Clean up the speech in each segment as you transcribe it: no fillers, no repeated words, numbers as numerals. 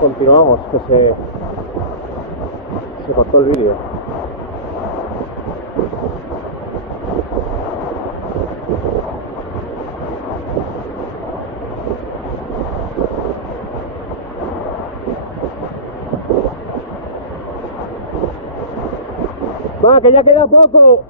Continuamos, que se cortó el vídeo. Va, que ya queda poco.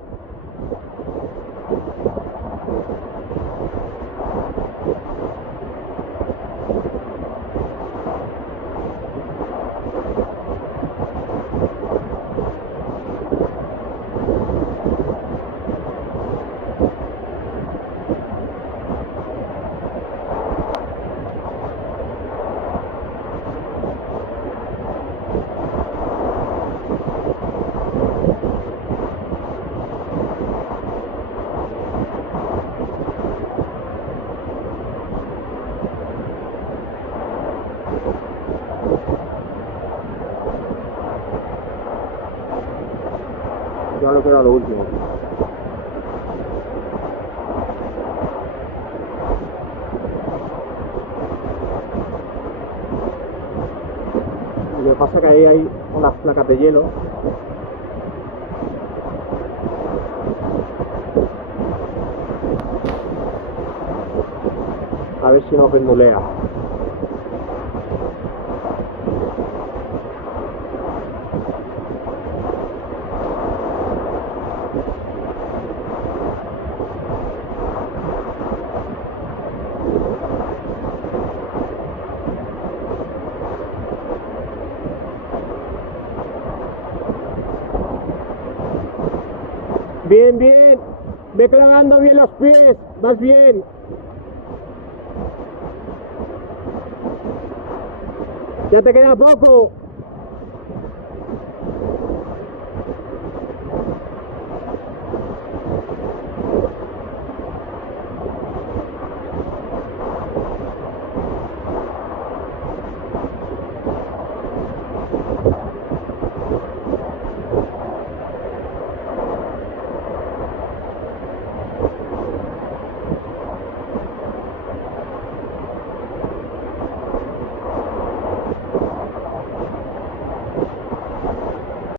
Ya lo queda lo último. Lo que pasa es que ahí hay unas placas de hielo. A ver si no pendulea. Bien, bien. Ve clavando bien los pies. Vas bien. Ya te queda poco.